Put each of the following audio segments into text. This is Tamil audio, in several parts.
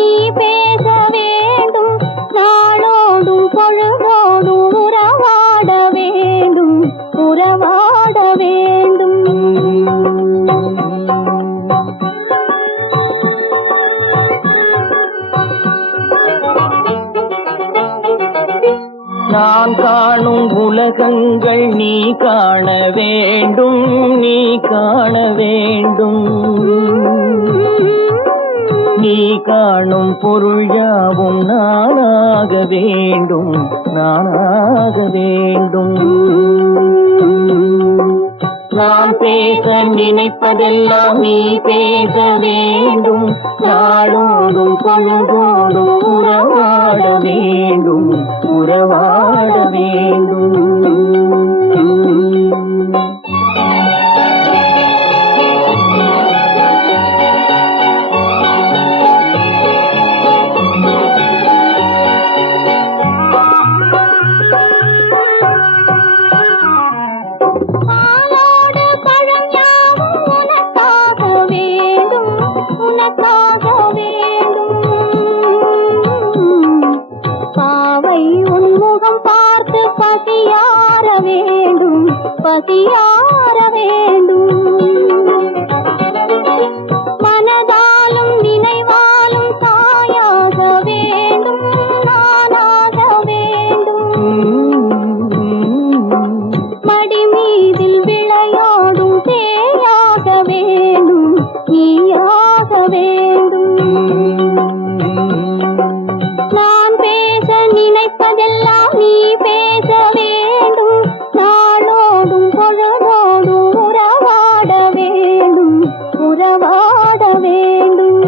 நீ பேச வேண்டும். நாளோடும் பொழுதோடும் உறவாட வேண்டும், உறவாட வேண்டும். நான் காணும் உலகங்கள் நீ காண வேண்டும், நீ காண வேண்டும். நீ காணும் பொருள் யாவும் நானாக வேண்டும், நானாக வேண்டும். நான் பேச நினைப்பதெல்லாம் நீ பேச வேண்டும். நாளோடும் பொழுதோடும் உறவாட வேண்டும், உறவாட வேண்டும். பசியார வேண்டும். மனதாலும் நினைவாலும் தாயாக வேண்டும், நானாக வேண்டும். மடி மீதில் விளையாடும் தேயாக வேண்டும், நீயாக வேண்டும். நான் பேச நினைப்பதெல்லாம் நீ பேச வேண்டும். நாளோடும் பொழுதோடும் உறவாட வேண்டும், உறவாட வேண்டும்.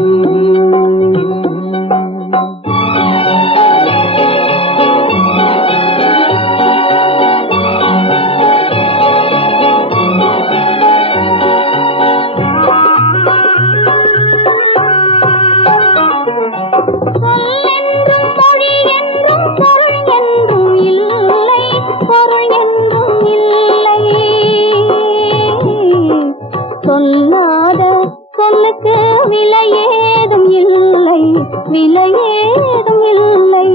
சொல்லென்றும் மொழி என்றும் பொருள் என்றும் இல்லை, பொருள் என்றும் இல்லை. சொல்லாத சொல்லுக்கு விலை ஏதும் இல்லை, விலை ஏதும் இல்லை.